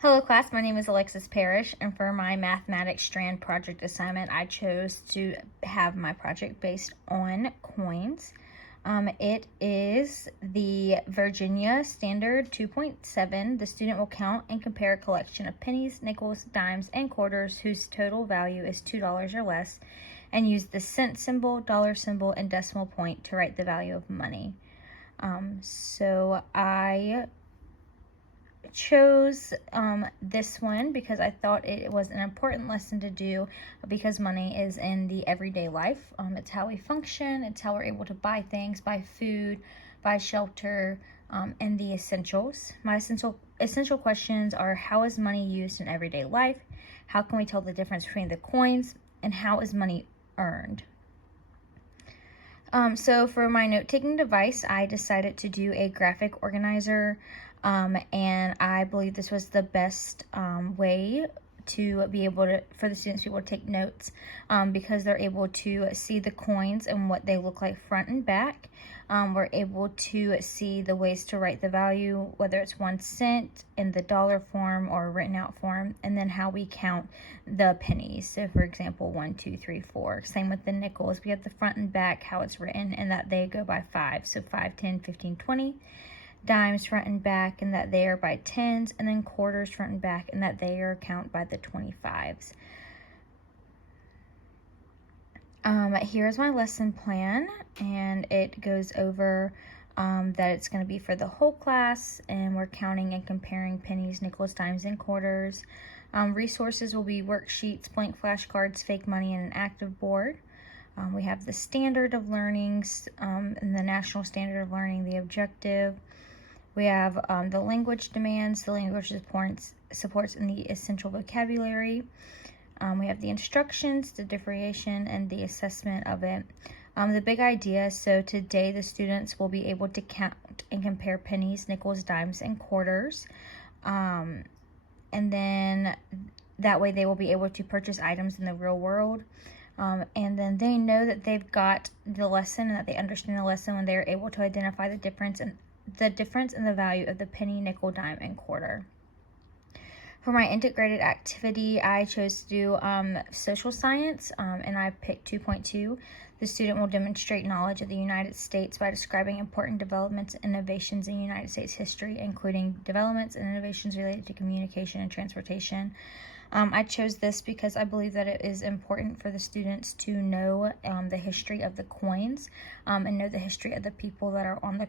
Hello class, my name is Alexis Parrish, and for my mathematics strand project assignment, I chose to have my project based on coins. It is the Virginia Standard 2.7. The student will count and compare a collection of pennies, nickels, dimes, and quarters whose total value is $2 or less, and use the cent symbol, dollar symbol, and decimal point to write the value of money. So I chose this one because I thought it was an important lesson to do, because money is in the everyday life. It's how we function, it's how we're able to buy things, buy food, buy shelter, and the essentials. My essential questions are: how is money used in everyday life? How can we tell the difference between the coins? And how is money earned? So for my note-taking device, I decided to do a graphic organizer, and I believe this was the best way to be able to, for the students to be able to take notes, because they're able to see the coins and what they look like front and back. We're able to see the ways to write the value, whether it's 1 cent in the dollar form or written out form, and then how we count the pennies. So for example, 1, 2, 3, 4. Same with the nickels. We have the front and back, how it's written, and that they go by 5. So 5, 10, 15, 20. Dimes front and back, and that they are by tens, and then quarters front and back, and that they are count by the 25s. Here's my lesson plan, and it goes over that it's going to be for the whole class, and we're counting and comparing pennies, nickels, dimes, and quarters. Resources will be worksheets, blank flashcards, fake money, and an active board. We have the standard of learnings, and the national standard of learning, the objective. We have the language demands, the language supports in the essential vocabulary. We have the instructions, the differentiation, and the assessment of it. The big idea: so today the students will be able to count and compare pennies, nickels, dimes, and quarters. And then that way they will be able to purchase items in the real world. And then they know that they've got the lesson and that they understand the lesson when they're able to identify the difference in the value of the penny, nickel, dime, and quarter. For my integrated activity, I chose to do social science, and I picked 2.2. The student will demonstrate knowledge of the United States by describing important developments and innovations in United States history, including developments and innovations related to communication and transportation. I chose this because I believe that it is important for the students to know the history of the coins, and know the history of the people that are on the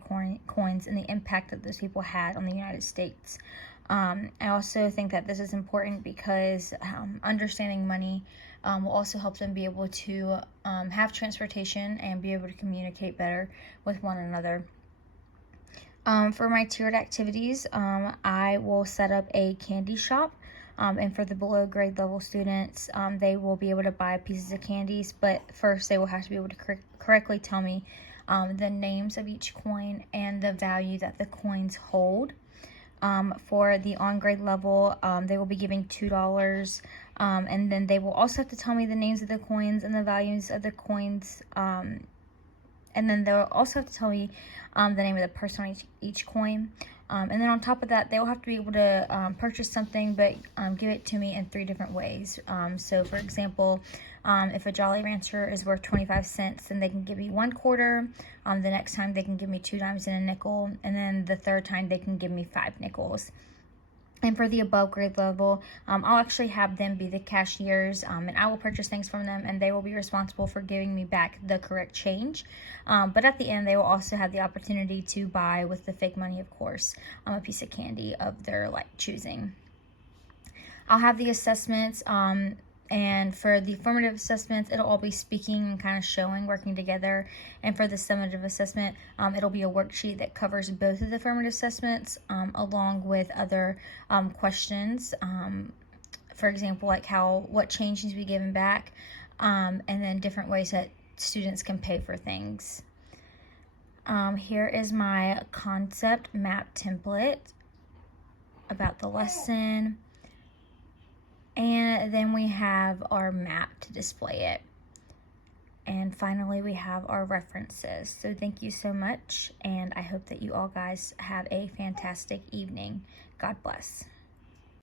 coins and the impact that those people had on the United States. I also think that this is important because understanding money will also help them be able to have transportation and be able to communicate better with one another. For my tiered activities, I will set up a candy shop. And for the below grade level students, they will be able to buy pieces of candies, but first they will have to be able to correctly tell me the names of each coin and the value that the coins hold. For the on grade level, they will be giving $2, and then they will also have to tell me the names of the coins and the values of the coins, and then they'll also have to tell me the name of the person on each coin. And then on top of that, they will have to be able to purchase something, but give it to me in 3 different ways. So for example, if a Jolly Rancher is worth 25 cents, then they can give me 1 quarter. The next time they can give me 2 dimes and a nickel. And then the third time they can give me 5 nickels. And for the above grade level, I'll actually have them be the cashiers, and I will purchase things from them, and they will be responsible for giving me back the correct change. But at the end, they will also have the opportunity to buy, with the fake money, of course, a piece of candy of their choosing. I'll have the assessments, and for the formative assessments, it'll all be speaking and kind of showing, working together. And for the summative assessment, it'll be a worksheet that covers both of the formative assessments, along with other questions. For example, like what change needs to be given back, and then different ways that students can pay for things. Here is my concept map template about the lesson. And then we have our map to display it. And finally, we have our references. So thank you so much, and I hope that you all guys have a fantastic evening. God bless.